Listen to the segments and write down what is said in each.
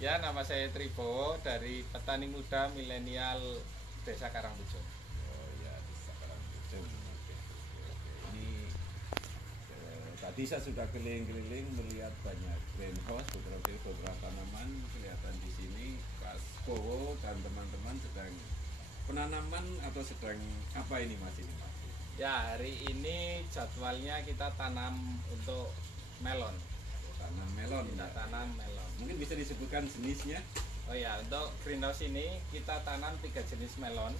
Ya, nama saya Tribowo dari petani muda milenial Desa Karangpucung. Oh ya, di Sekarang Pucung. Oke, oke, oke. Ini tadi saya sudah keliling-keliling melihat banyak greenhouse, beberapa tanaman kelihatan di sini. Mas Bowo dan teman-teman sedang penanaman atau sedang apa ini Mas ini Mas? Ya, hari ini jadwalnya kita tanam untuk melon. Tanam melon. Kita Ya. tanam melon. Mungkin bisa disebutkan jenisnya? Oh ya, untuk greenhouse ini kita tanam 3 jenis melon.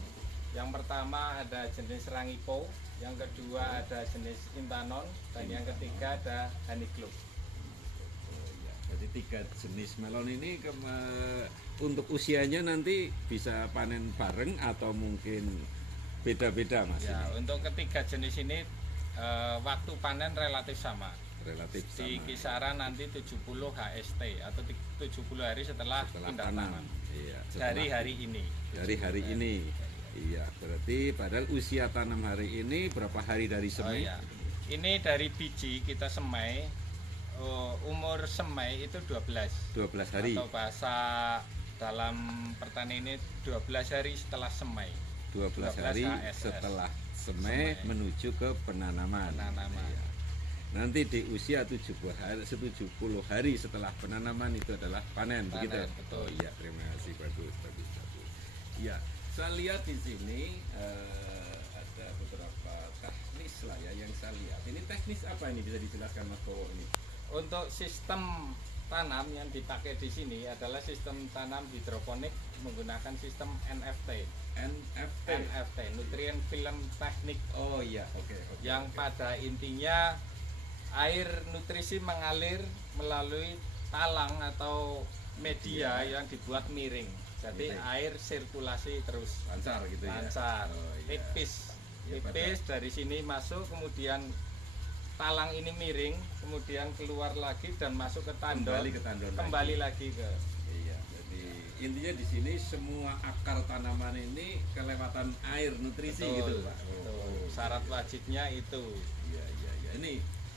Yang pertama ada jenis rangipo, yang kedua ada jenis intanon, dan yang ketiga ada honey globe. Oh ya, jadi 3 jenis melon ini untuk usianya nanti bisa panen bareng atau mungkin beda-beda Mas Ya, ini? untuk ketiga jenis ini waktu panen relatif sama. Relatif Di sama. kisaran nanti 70 HST atau 70 hari setelah pindah tanam. Iya, Dari hari ini. dari hari ini. Iya, berarti padahal usia tanam hari ini berapa hari dari Oh semai? iya. Ini dari biji kita semai. Umur semai itu 12 12 hari. atau bahasa dalam pertanian ini 12 hari setelah semai. 12 hari HSS. setelah semai menuju ke penanaman. Penanaman. Iya. Nanti di usia 70 hari setelah penanaman itu adalah panen, begitu. Betul. Oh iya, terima kasih, bagus. Iya, saya lihat di sini ada beberapa teknis lah ya yang saya lihat. Ini teknis apa ini, bisa dijelaskan Mas Bowo ini? Untuk sistem tanam yang dipakai di sini adalah sistem tanam hidroponik menggunakan sistem NFT. NFT, Nutrient Film Technique. Oh iya, oke. Yang pada intinya air nutrisi mengalir melalui talang atau media yang dibuat miring. Jadi air sirkulasi terus lancar gitu ya. lancar, Oh, iya. tipis, Ya, tipis dari sini masuk, kemudian talang ini miring, kemudian keluar lagi dan masuk ke tandon, Kembali ke tandon kembali lagi ke. Iya, jadi intinya di sini semua akar tanaman ini kelewatan air nutrisi Betul, gitu Pak. betul. Syarat wajibnya itu. Iya.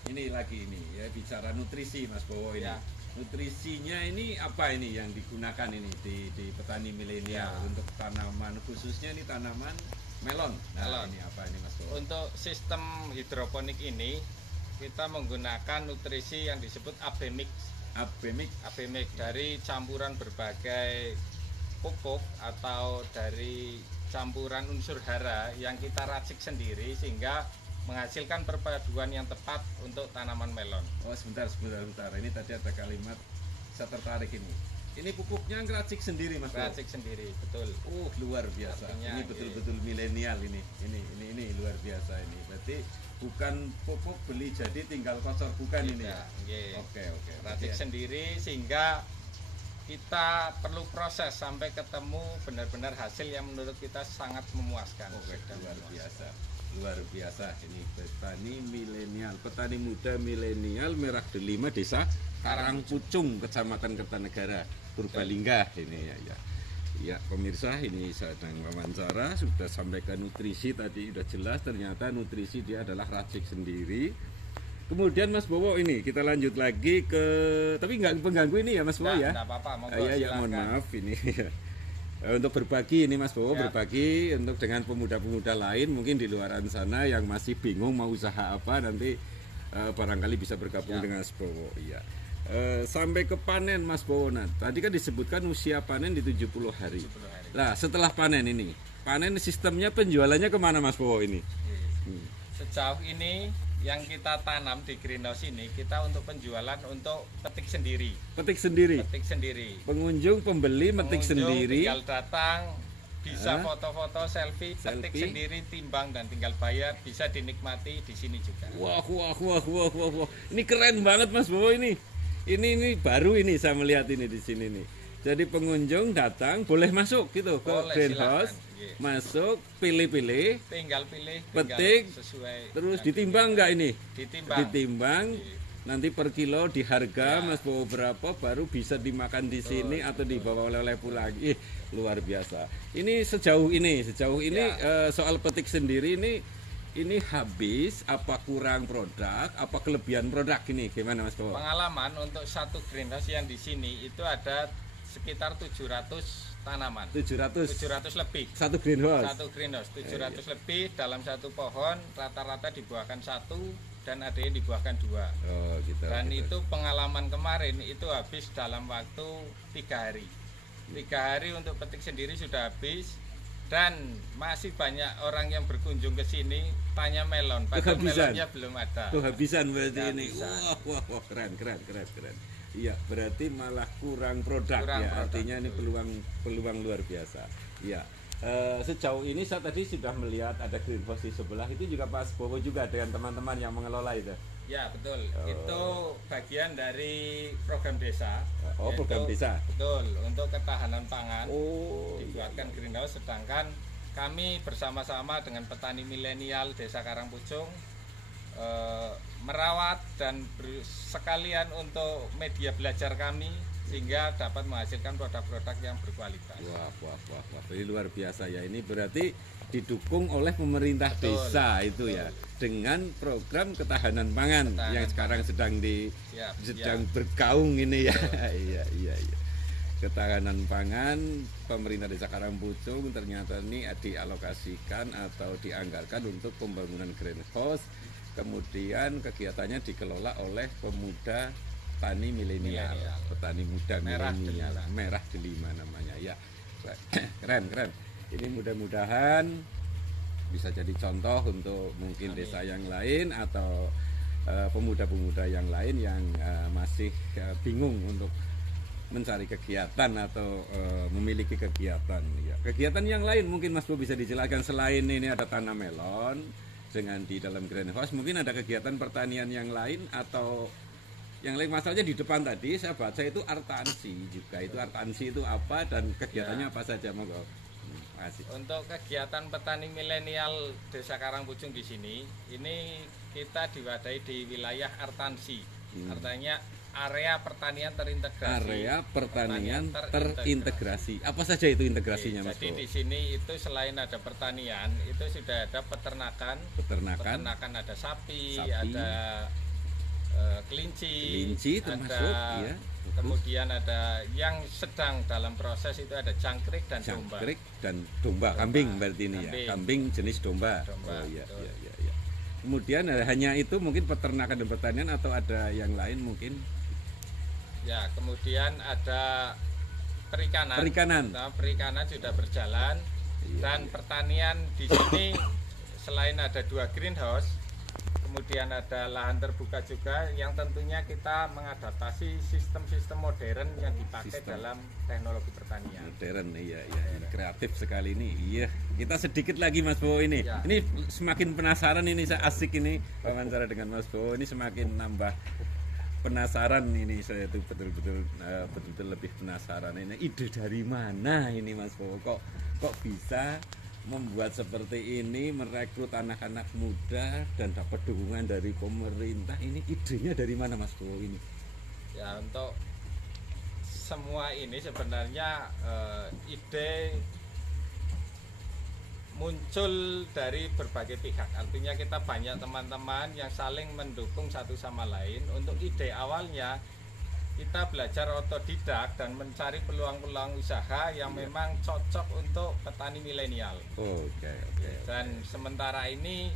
Ini lagi ini ya, bicara nutrisi Mas Bowo ini. Ya. Nutrisinya ini apa ini yang digunakan ini di petani milenial Ya. untuk tanaman, khususnya ini tanaman melon. Melon. Ini apa ini Mas Bowo? Untuk sistem hidroponik ini kita menggunakan nutrisi yang disebut AB mix. AB mix dari campuran berbagai pupuk atau dari campuran unsur hara yang kita racik sendiri sehingga menghasilkan perpaduan yang tepat untuk tanaman melon. Oh sebentar. Ini tadi ada kalimat saya tertarik ini. Ini pupuknya ngeracik sendiri Mas Bowo? Racik sendiri, betul. Oh luar biasa. Artinya, ini betul-betul milenial ini luar biasa ini. Berarti bukan pupuk beli jadi tinggal kocor, bukan ini ya. Nggih. Oke. Racik Berarti sendiri sehingga kita perlu proses sampai ketemu benar-benar hasil yang menurut kita sangat memuaskan. Oke, Dan luar memuaskan. biasa ini petani milenial, petani muda milenial Merah Delima Desa Karangpucung, Kecamatan Kertanegara, Purbalingga ini ya. Ya pemirsa, ini saya sedang wawancara, sudah sampaikan nutrisi tadi sudah jelas, ternyata nutrisi dia adalah racik sendiri. Kemudian Mas Bowo ini kita lanjut lagi ke, tapi nggak pengganggu ini ya Mas Bowo ya? Nggak apa-apa, monggo Ya mohon silakan. maaf ini. Untuk berbagi ini Mas Bowo, Ya. berbagi untuk dengan pemuda-pemuda lain mungkin di luaran sana yang masih bingung mau usaha apa, nanti barangkali bisa bergabung Ya. dengan Mas Bowo. Iya. Sampai ke panen Mas Bowo, nah, tadi kan disebutkan usia panen di 70 hari. 70 hari. Nah setelah panen ini, panen sistemnya penjualannya kemana Mas Bowo ini? Sejauh ini yang kita tanam di greenhouse ini kita untuk penjualan untuk petik sendiri. Petik sendiri. Petik sendiri. Pengunjung, pembeli metik Pengunjung sendiri. tinggal datang, bisa foto-foto, selfie, petik Selfie. sendiri, timbang dan tinggal bayar, bisa dinikmati di sini juga. Wah. Ini keren banget Mas Bowo ini. Ini baru ini saya melihat ini di sini nih. Jadi pengunjung datang boleh masuk gitu ke Boleh, greenhouse, silakan. Iya. masuk, pilih-pilih, Tinggal pilih, petik, sesuai terus yang ditimbang nggak ini? ditimbang. Ditimbang. Iya. Nanti per kilo di harga Ya. Mas Bowo berapa baru bisa dimakan di sini atau dibawa oleh-oleh pulang. Ih, luar biasa. Ini sejauh ini Ya. soal petik sendiri ini habis apa kurang produk, apa kelebihan produk ini gimana Mas Bowo? Pengalaman untuk satu greenhouse yang di sini itu ada sekitar 700 tanaman. 700 lebih. Satu greenhouse. Satu greenhouse 700 lebih dalam satu pohon, rata-rata dibuahkan satu dan ada yang dibuahkan 2. Oh, gitu. Dan gitu. itu pengalaman kemarin itu habis dalam waktu 3 hari. 3 hari untuk petik sendiri sudah habis. Dan masih banyak orang yang berkunjung ke sini tanya melon, padahal melonnya belum ada. Kehabisan berarti ini. Wah, keren. Iya, berarti malah kurang produk ya. Artinya ini peluang luar biasa. Iya. Sejauh ini saya tadi sudah melihat ada greenhouse di sebelah, itu juga Pak Bowo juga dengan teman-teman yang mengelola itu. Ya, betul. Itu bagian dari program desa. Oh, program desa. Betul, untuk ketahanan pangan. Dibuatkan greenhouse, sedangkan kami bersama-sama dengan petani milenial Desa Karangpucung merawat dan sekalian untuk media belajar kami sehingga dapat menghasilkan produk-produk yang berkualitas. Wah, ini luar biasa ya. Ini berarti didukung oleh pemerintah desa itu ya, dengan program ketahanan pangan yang sekarang sedang bergaung ini ya. Iya. Ketahanan pangan pemerintah Desa Karangpucung ternyata ini dialokasikan atau dianggarkan untuk pembangunan greenhouse. Kemudian kegiatannya dikelola oleh pemuda petani milenial, petani muda milenial, Merah Delima namanya ya. Keren. Ini mudah-mudahan bisa jadi contoh untuk mungkin desa yang lain atau pemuda-pemuda yang lain yang masih bingung untuk mencari kegiatan atau memiliki kegiatan. Ya. Kegiatan yang lain mungkin Mas Bo bisa dijelaskan, selain ini ada tanam melon dengan di dalam greenhouse, mungkin ada kegiatan pertanian yang lain atau yang lain. Masalahnya di depan tadi saya baca itu artansi juga. Itu artansi itu apa dan kegiatannya apa saja, monggo. Untuk kegiatan petani milenial Desa Karangpucung di sini, ini kita diwadahi di wilayah artansi. Artinya area pertanian terintegrasi. Area pertanian terintegrasi. Apa saja itu integrasinya, Mas? Jadi di sini itu selain ada pertanian, itu sudah ada peternakan. Peternakan ada sapi. Ada kelinci termasuk, ada, ya. Kemudian ada yang sedang dalam proses itu ada jangkrik dan domba. Kambing berarti ini ya. Kambing jenis domba. Oh iya. Kemudian hanya itu mungkin peternakan dan pertanian atau ada yang lain mungkin? Ya, kemudian ada perikanan. Nah, perikanan sudah berjalan dan pertanian di sini selain ada 2 greenhouse, kemudian ada lahan terbuka juga yang tentunya kita mengadaptasi sistem-sistem modern yang dipakai dalam teknologi pertanian. Modern, iya. Kreatif sekali ini. Iya, kita sedikit lagi Mas Bowo ini. Ya. Ini semakin penasaran ini, saya asik ini wawancara dengan Mas Bowo ini, semakin nambah penasaran ini, saya itu betul-betul lebih penasaran ini. Ide dari mana ini Mas Bowo? Kok bisa membuat seperti ini, merekrut anak-anak muda dan dapat dukungan dari pemerintah? Ini idenya dari mana Mas Bowo ini? Ya, untuk semua ini sebenarnya ide muncul dari berbagai pihak. Artinya kita banyak teman-teman yang saling mendukung satu sama lain. Untuk ide awalnya kita belajar otodidak dan mencari peluang-peluang usaha yang memang cocok untuk petani milenial. Dan sementara ini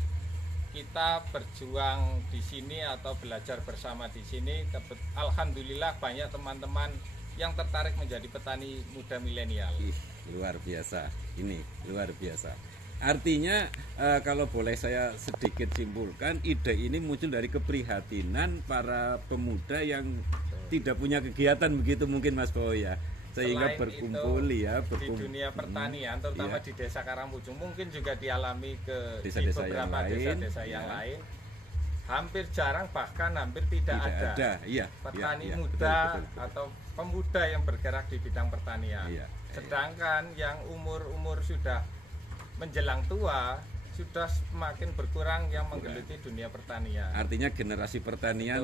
kita berjuang di sini atau belajar bersama di sini. Alhamdulillah banyak teman-teman yang tertarik menjadi petani muda milenial. Luar biasa, ini luar biasa. Artinya kalau boleh saya sedikit simpulkan, ide ini muncul dari keprihatinan para pemuda yang tidak punya kegiatan begitu mungkin Mas Bowo ya, sehingga selain berkumpul itu, ya di dunia pertanian terutama di Desa Karangpucung, mungkin juga dialami di beberapa desa-desa yang lain. Hampir jarang, bahkan hampir tidak ada. Petani muda betul. Atau pemuda yang bergerak di bidang pertanian. Sedangkan yang umur sudah menjelang tua sudah semakin berkurang yang menggeluti dunia pertanian. Artinya generasi pertanian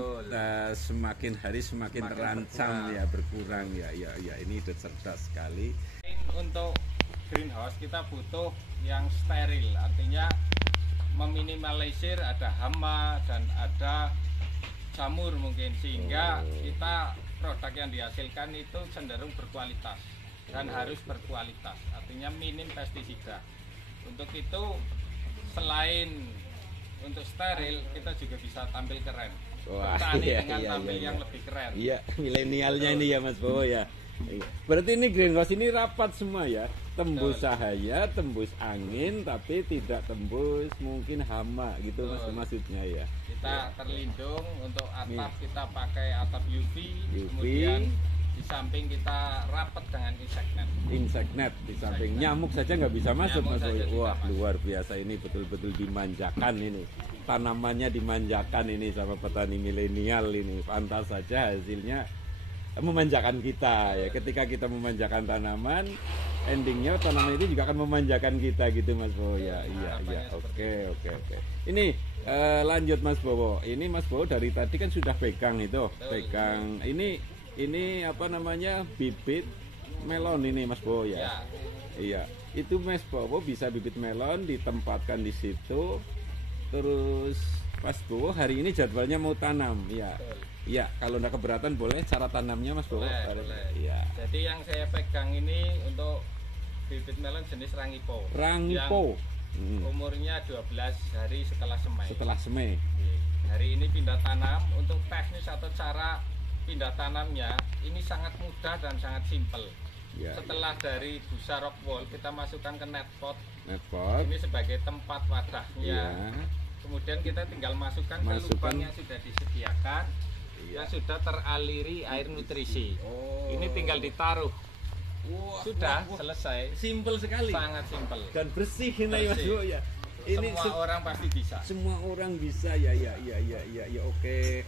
semakin hari semakin terancam ya, berkurang ya. Ini ide cerdas sekali. Untuk greenhouse kita butuh yang steril, artinya meminimalisir ada hama dan ada jamur mungkin, sehingga kita produk yang dihasilkan itu cenderung berkualitas dan harus berkualitas, artinya minim pestisida. Untuk itu selain untuk steril, kita juga bisa tampil keren. Wah, Petani iya, dengan iya, tampil iya, yang iya. lebih keren. Iya, milenialnya ini ya Mas Bowo ya. Iya. Berarti ini greenhouse ini rapat semua ya, tembus Betul. cahaya, tembus angin, tapi tidak tembus mungkin hama gitu Mas, Betul. maksudnya ya. Kita terlindung untuk atap, Nih. kita pakai atap UV, UV. kemudian di samping kita rapat dengan insect net. Insect net di samping, Insect net. nyamuk saja nggak bisa masuk Nyamuk Mas saja Bowo. tidak Wah, masuk. luar biasa ini, betul-betul dimanjakan ini. Tanamannya dimanjakan ini sama petani milenial ini. Pantas saja hasilnya memanjakan kita ya. Ketika kita memanjakan tanaman, endingnya tanaman itu juga akan memanjakan kita gitu Mas Bowo ya. Iya, harapannya iya. seperti Oke. Ini lanjut Mas Bowo. Ini Mas Bowo dari tadi kan sudah pegang itu, Betul. pegang ini apa namanya, bibit melon ini Mas Bowo ya. Ya, Iya, itu Mas Bowo bisa bibit melon ditempatkan di situ. Terus Mas Bowo hari ini jadwalnya mau tanam, ya. betul. Iya, kalau nggak keberatan boleh cara tanamnya Mas Bowo. Boleh. Iya. Jadi yang saya pegang ini untuk bibit melon jenis rangipo. Rangipo. Yang umurnya 12 hari setelah semai. Setelah semai. Hari ini pindah tanam. Untuk teknis atau cara pindah tanamnya ini sangat mudah dan sangat simpel. Ya, Setelah dari busa rock wool kita masukkan ke net pot. Netpot. Ini sebagai tempat wadahnya. Iya. Kemudian kita tinggal masukkan ke Masukkan. lubang yang sudah disediakan, Iya. yang sudah teraliri air nutrisi. Oh. Ini tinggal ditaruh. Wah, Sudah wah, wah. selesai. Simpel sekali. Sangat simpel. Dan bersih ini Mas Bersih. Bowo ya. Ini Semua orang pasti bisa. semua orang bisa ya. Oke,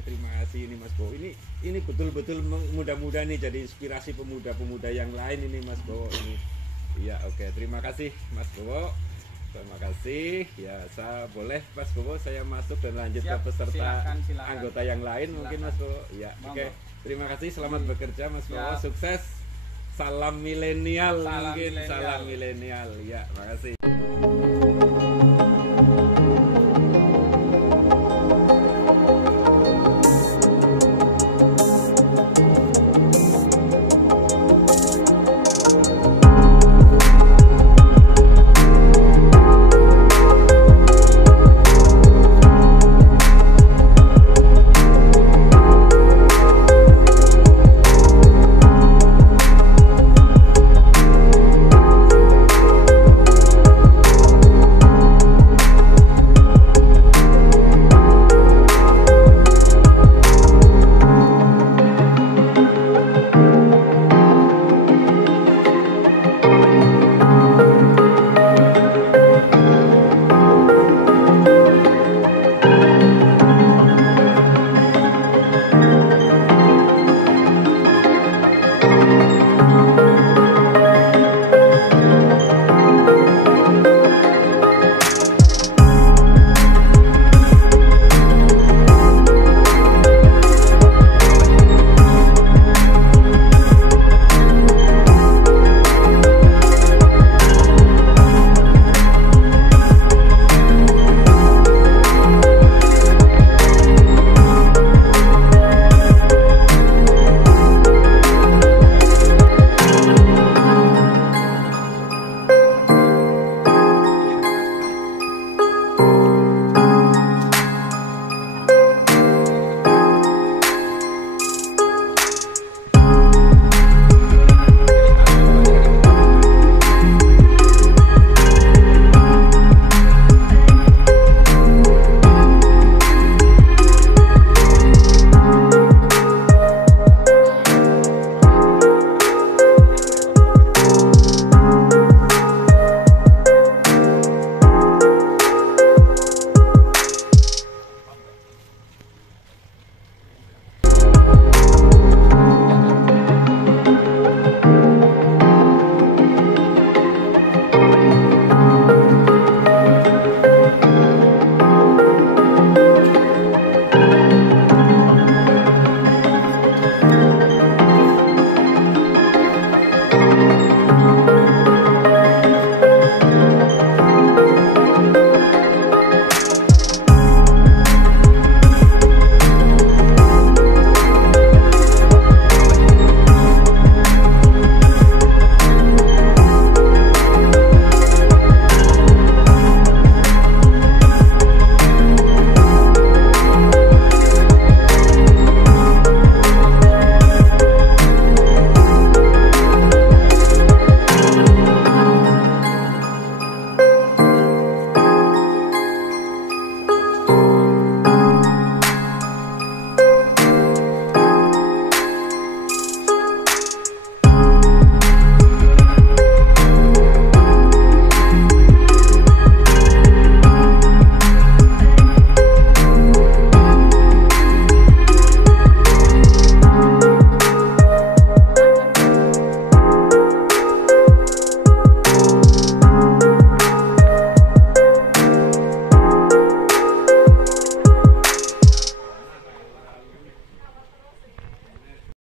terima kasih ini Mas Bowo. Ini betul-betul mudah-mudahan nih jadi inspirasi pemuda-pemuda yang lain ini Mas Bowo ini. Iya, oke, terima kasih Mas Bowo. Terima kasih. Ya, saya boleh Mas Bowo saya masuk dan lanjut Siap, ke peserta silakan. anggota yang lain mungkin Mas Bowo. Ya, Monggo. oke. Terima kasih, selamat bekerja Mas Bowo. Siap. Sukses. Salam milenial Salam mungkin, milenial. salam milenial. Ya, makasih.